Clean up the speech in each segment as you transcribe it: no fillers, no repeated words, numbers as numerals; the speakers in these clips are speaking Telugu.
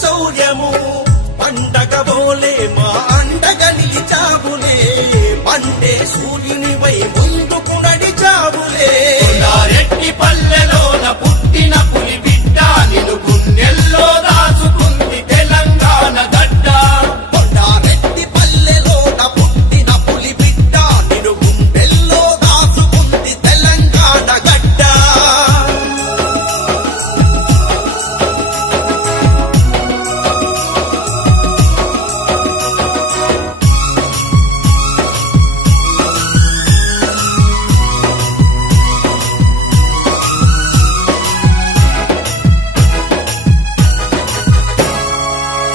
శౌర్యము పండగబోలే మా అండగా నిలిచావులే మండే సూర్యునివై ముందుకు నడిచావులే రెడ్డి పల్లెలోన పుట్టిన పులి బిడ్డ నిన్ను గుండెల్లో దాచుకుంది తెలంగాణ గడ్డ కొండారెడ్డి పల్లెలోన పుట్టిన పులి బిడ్డ నిన్ను గుండెల్లో దాచుకుంది తెలంగాణ గడ్డ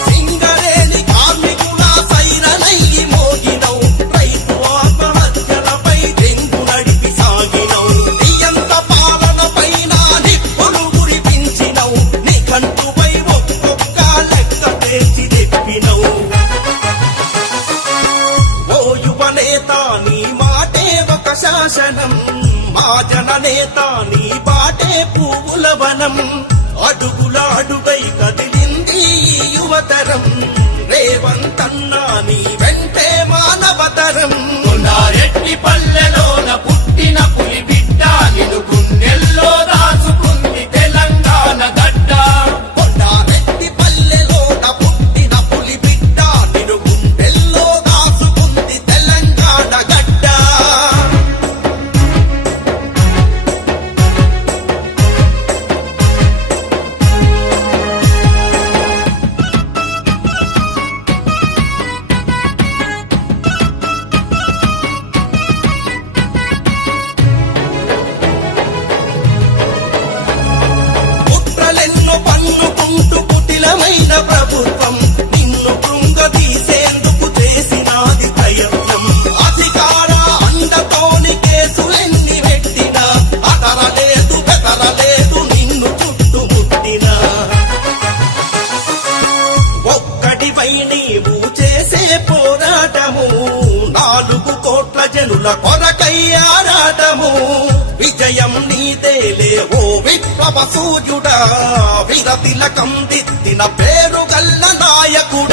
సింగరేణి కార్మికుల సైరనయ్యి మోగినవు రైతు ఆత్మహత్యలపై దెంగు నడిపి సాగినవు నియంత పాలనపైన నిప్పులు కురిపించినవు నీ కంటుపై ఒక్కొక్క లెక్క తేల్చి తెప్పినవు ఓ యువనేత నీ మాటే ఒక శాసనం మా జననేత నీ బాటే పువ్వుల వనం అడుగుల అడుగై కదిలింది ఈ యువతరం రేవంతన్నా నీ వెంటే మానవతరం రెడ్డి పల్లెలోన పుట్టిన పులి బిడ్డ నిన్ను గుండెల్లో దాచుకుంది తెలంగాణ గడ్డ కొండారెడ్డి పల్లెలోన పుట్టిన పులి బిడ్డ నిన్ను గుండెల్లో దాచుకుంది తెలంగాణ గడ్డ కుట్రలెన్నో పన్నుకుంటూ కుటిలమైన ప్రభుత్వం నిన్ను కృంగదీసేందుకు చేసినాది ప్రయత్నం అధికార అండతోని కేసులెన్ని పెట్టినా అతరలేదు బెదరలేదు నిన్ను చుట్టుముట్టినా ఒక్కడిపై నీవు చేసే పోరాటము 4 కోట్ల జనుల కొరకై ఆరాటము విజయం నీదేలే ఓ విప్లవ సూర్యుడా విరతిలకం దిద్దిన పేరు గల్ల నాయకుడా